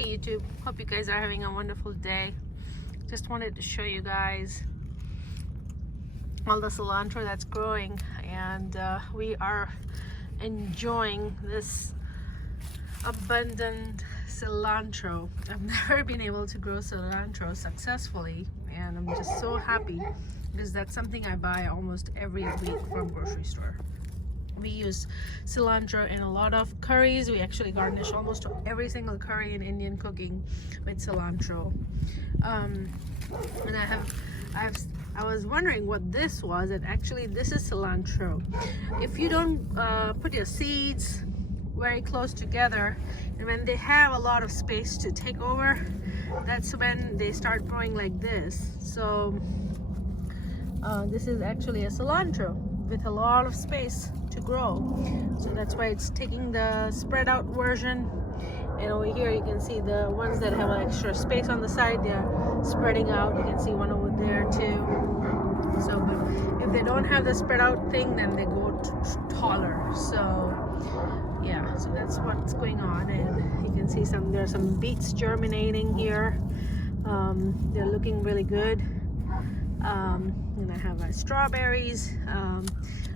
Hey YouTube, hope you guys are having a wonderful day. Just wanted to show you guys all the cilantro that's growing, and we are enjoying this abundant cilantro. I've never been able to grow cilantro successfully, and I'm just so happy because that's something I buy almost every week from grocery store. We use cilantro in a lot of curries. We actually garnish almost every single curry in Indian cooking with cilantro. And I was wondering what this was, and actually this is cilantro. If you don't put your seeds very close together, and when they have a lot of space to take over, that's when they start growing like this. So this is actually a cilantro with a lot of space to grow, so that's why it's taking the spread out version. And over here you can see the ones that have extra space on the side, they're spreading out. You can see one over there too. So but if they don't have the spread out thing, then they go taller. So yeah, so that's what's going on. And you can see there's some beets germinating here. They're looking really good. And I have my strawberries.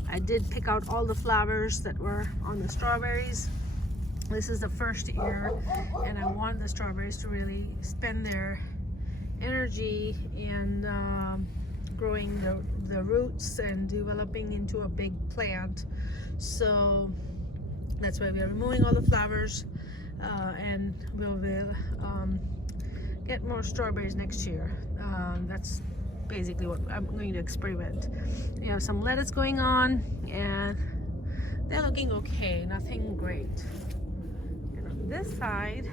I did pick out all the flowers that were on the strawberries. This is the first year, and I want the strawberries to really spend their energy in growing the roots and developing into a big plant. So that's why we are removing all the flowers, and we will get more strawberries next year. That's basically what I'm going to experiment. We have some lettuce going on, and they're looking okay, nothing great. And on this side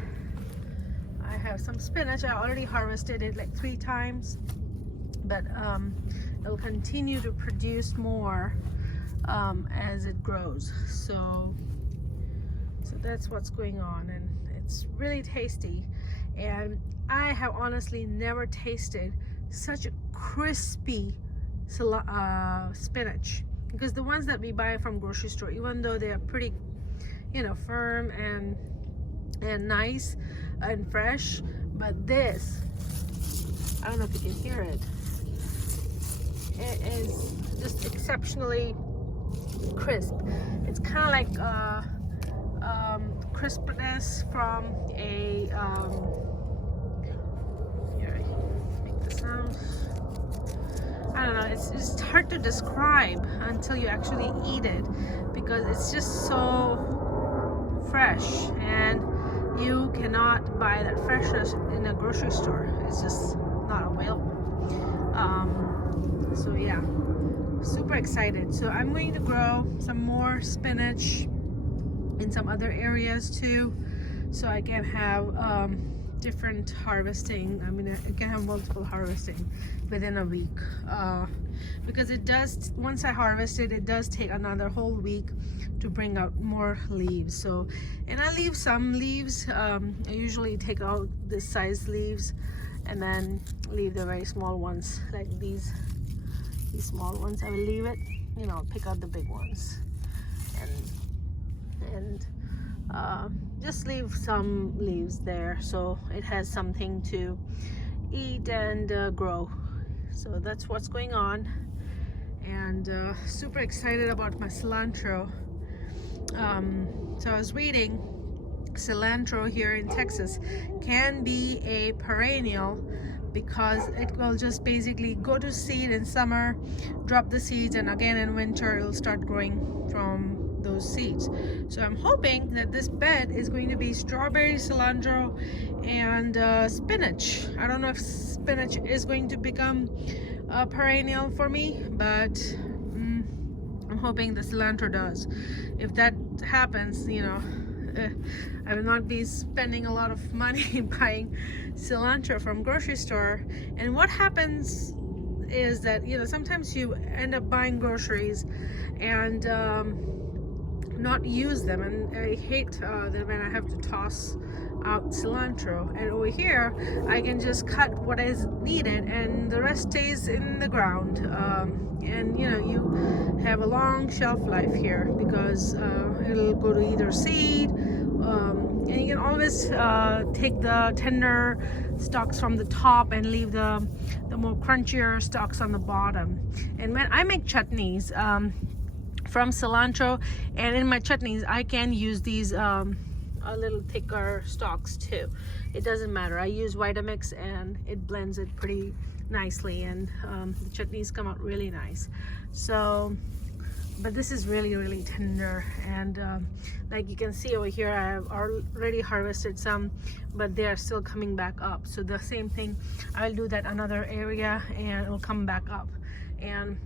I have some spinach. I already harvested it like 3 times, but it'll continue to produce more as it grows. So that's what's going on, and it's really tasty. And I have honestly never tasted such a crispy spinach, because the ones that we buy from grocery store, even though they are pretty, firm and nice and fresh, but this, I don't know if you can hear it, it is just exceptionally crisp. It's kind of like crispness from a I don't know, it's hard to describe until you actually eat it, because it's just so fresh, and you cannot buy that freshness in a grocery store. It's just not available. So yeah, super excited. So I'm going to grow some more spinach in some other areas too, so I can have different harvesting. I mean, I can have multiple harvesting within a week, because it does, once I harvest it, it does take another whole week to bring out more leaves. So, and I leave some leaves. I usually take out this size leaves and then leave the very small ones, like these small ones. I will leave it, pick out the big ones, and just leave some leaves there so it has something to eat and grow. So that's what's going on, and super excited about my cilantro. So I was reading cilantro here in Texas can be a perennial, because it will just basically go to seed in summer, drop the seeds, and again in winter it'll start growing from those seeds. So I'm hoping that this bed is going to be strawberry, cilantro, and spinach. I don't know if spinach is going to become a perennial for me, but I'm hoping the cilantro does. If that happens, I will not be spending a lot of money buying cilantro from grocery store. And what happens is that sometimes you end up buying groceries and not use them, and I hate that when I have to toss out cilantro. And over here I can just cut what is needed, and the rest stays in the ground, and you have a long shelf life here, because it'll go to either seed, And you can always take the tender stalks from the top and leave the more crunchier stalks on the bottom. And when I make chutneys from cilantro, and in my chutneys I can use these a little thicker stalks too. It doesn't matter. I use Vitamix and it blends it pretty nicely, and the chutneys come out really nice. So but this is really tender, and like you can see over here, I have already harvested some, but they are still coming back up. So the same thing, I'll do that another area and it will come back up. And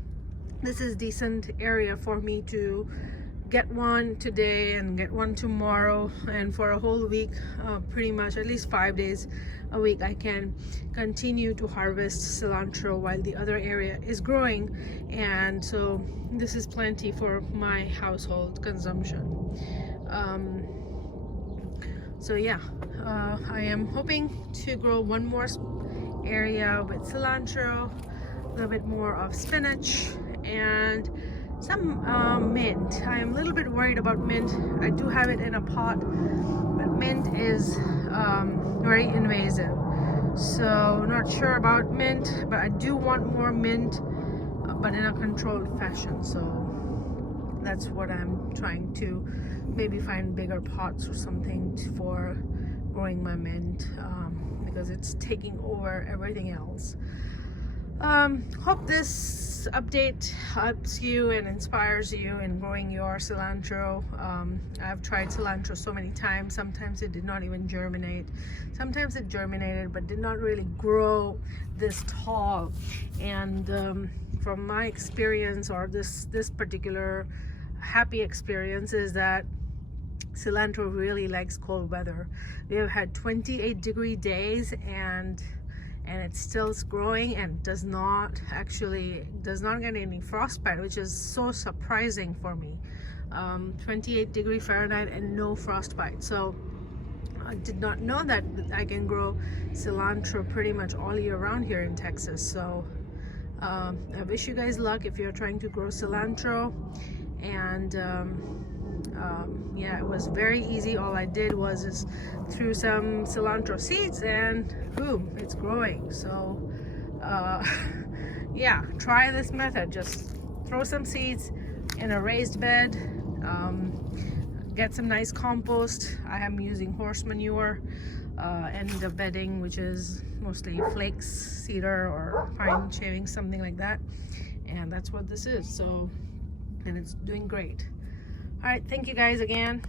this is decent area for me to get one today and get one tomorrow, and for a whole week, pretty much at least 5 days a week, I can continue to harvest cilantro while the other area is growing. And so this is plenty for my household consumption. So yeah, I am hoping to grow one more area with cilantro, a little bit more of spinach, and some mint. I am a little bit worried about mint. I do have it in a pot, but mint is very invasive, so not sure about mint, but I do want more mint, but in a controlled fashion. So that's what I'm trying to maybe find bigger pots or something for growing my mint, because it's taking over everything else. Hope this update helps you and inspires you in growing your cilantro. I've tried cilantro so many times. Sometimes it did not even germinate. Sometimes it germinated but did not really grow this tall. And from my experience, or this particular happy experience, is that cilantro really likes cold weather. We have had 28-degree days, and it's still growing and does not get any frostbite, which is so surprising for me. 28-degree Fahrenheit and no frostbite. So I did not know that I can grow cilantro pretty much all year round here in Texas. So I wish you guys luck if you're trying to grow cilantro. And yeah, it was very easy. All I did was just threw some cilantro seeds and boom, it's growing. So yeah, try this method. Just throw some seeds in a raised bed, get some nice compost. I am using horse manure and the bedding, which is mostly flakes, cedar or pine shavings, something like that. And that's what this is. So, and it's doing great. All right, thank you guys again.